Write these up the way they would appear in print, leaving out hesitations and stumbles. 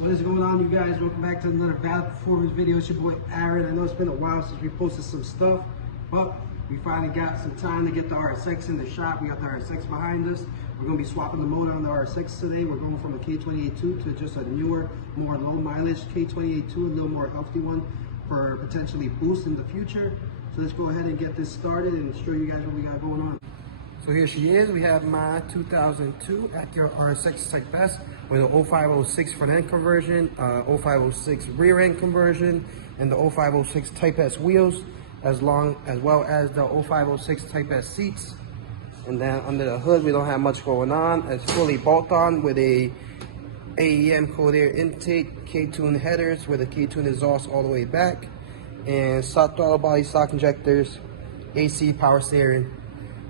What is going on, you guys? Welcome back to another Battle Performance video. It's your boy Aaron. I know it's been a while since we posted some stuff, but we finally got some time to get the RSX in the shop. We got the RSX behind us. We're going to be swapping the motor on the RSX today. We're going from a K28.2 to just a newer, more low mileage K28.2, a little more healthy one for potentially boost in the future. So let's go ahead and get this started and show you guys what we got going on. So here she is. We have my 2002 Acura RSX Type S with an 0506 front end conversion, 0506 rear end conversion, and the 0506 Type S wheels, as well as the 0506 Type S seats. And then under the hood, we don't have much going on. It's fully bolt on with a AEM cold air intake, K-tune headers with a K-tune exhaust all the way back, and stock throttle body, stock injectors, AC, power steering.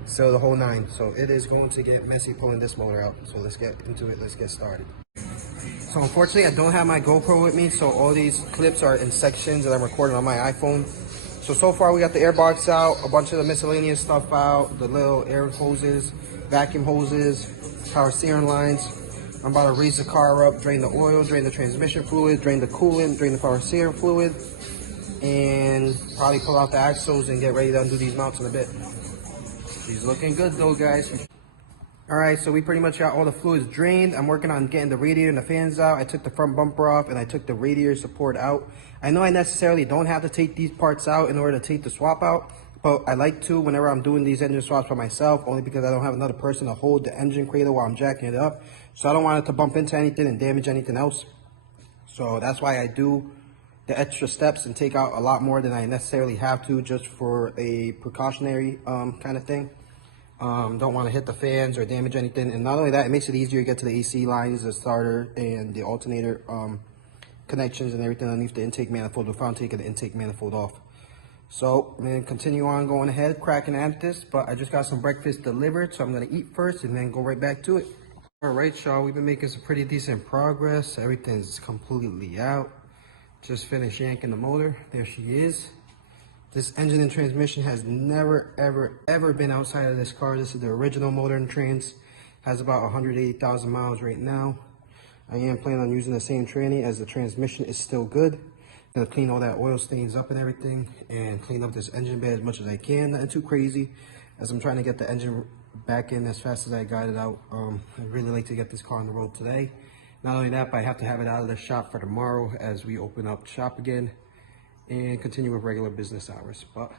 So the whole nine. So it is going to get messy pulling this motor out. So let's get into it. Let's get started. So unfortunately, I don't have my GoPro with me. So all these clips are in sections that I'm recording on my iPhone. So far we got the air box out, a bunch of the miscellaneous stuff out, the little air hoses, vacuum hoses, power steering lines. I'm about to raise the car up, drain the oil, drain the transmission fluid, drain the coolant, drain the power steering fluid, and probably pull out the axles and get ready to undo these mounts in a bit. She's looking good though, guys. All right, so we pretty much got all the fluids drained. I'm working on getting the radiator and the fans out. I took the front bumper off and I took the radiator support out. I know I necessarily don't have to take these parts out in order to take the swap out, but I like to whenever I'm doing these engine swaps by myself, only because I don't have another person to hold the engine cradle while I'm jacking it up. So I don't want it to bump into anything and damage anything else. So that's why I do the extra steps and take out a lot more than I necessarily have to, just for a precautionary kind of thing. Don't want to hit the fans or damage anything. And not only that, it makes it easier to get to the AC lines, the starter and the alternator connections and everything underneath the intake manifold without taking the intake manifold off. So I'm going to continue on going ahead, cracking at this, but I just got some breakfast delivered, so I'm going to eat first and then go right back to it. All right, y'all, we've been making some pretty decent progress. Everything's completely out. Just finished yanking the motor. There she is. This engine and transmission has never, ever been outside of this car. This is the original motor and trans. Has about 180,000 miles right now. I am planning on using the same tranny as the transmission is still good. Gonna clean all that oil stains up and everything and clean up this engine bay as much as I can. Nothing too crazy, as I'm trying to get the engine back in as fast as I got it out. I'd really like to get this car on the road today. Not only that, but I have to have it out of the shop for tomorrow as we open up shop again and continue with regular business hours. But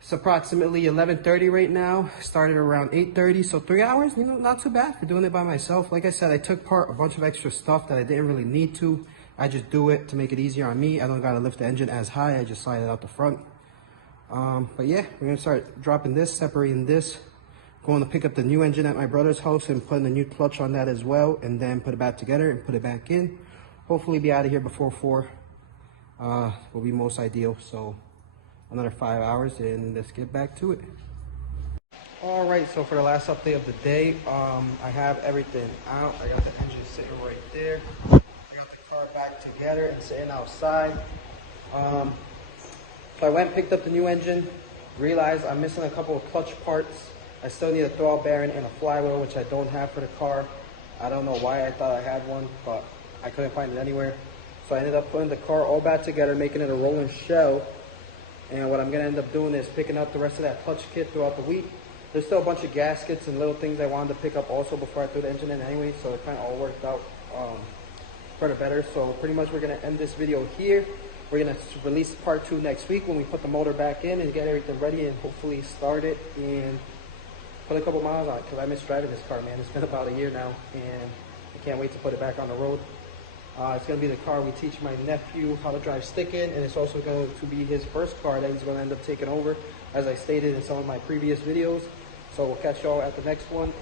it's approximately 11:30 right now. Started around 8:30, so 3 hours, you know, not too bad for doing it by myself. Like I said, I took part a bunch of extra stuff that I didn't really need to. I just do it to make it easier on me. I don't gotta lift the engine as high. I just slide it out the front. But yeah, we're gonna start dropping this, separating this, going to pick up the new engine at my brother's house and putting a new clutch on that as well, and then put it back together and put it back in. Hopefully be out of here before 4. Will be most ideal. So another 5 hours and let's get back to it. All right, so for the last update of the day, I have everything out. I got the engine sitting right there. I got the car back together and sitting outside. So I went and picked up the new engine, realized I'm missing a couple of clutch parts. I still need a throttle bearing and a flywheel, which I don't have for the car. I don't know why I thought I had one, but I couldn't find it anywhere. So I ended up putting the car all back together, making it a rolling shell. And what I'm going to end up doing is picking up the rest of that clutch kit throughout the week. There's still a bunch of gaskets and little things I wanted to pick up also before I threw the engine in anyway. So it kind of all worked out for the better. So pretty much we're going to end this video here. We're going to release part 2 next week when we put the motor back in and get everything ready and hopefully start it and put a couple miles on it, because I miss driving this car, man. It's been about a year now and I can't wait to put it back on the road. It's going to be the car we teach my nephew how to drive stick in, and it's also going to be his first car that he's going to end up taking over, as I stated in some of my previous videos. So we'll catch y'all at the next one.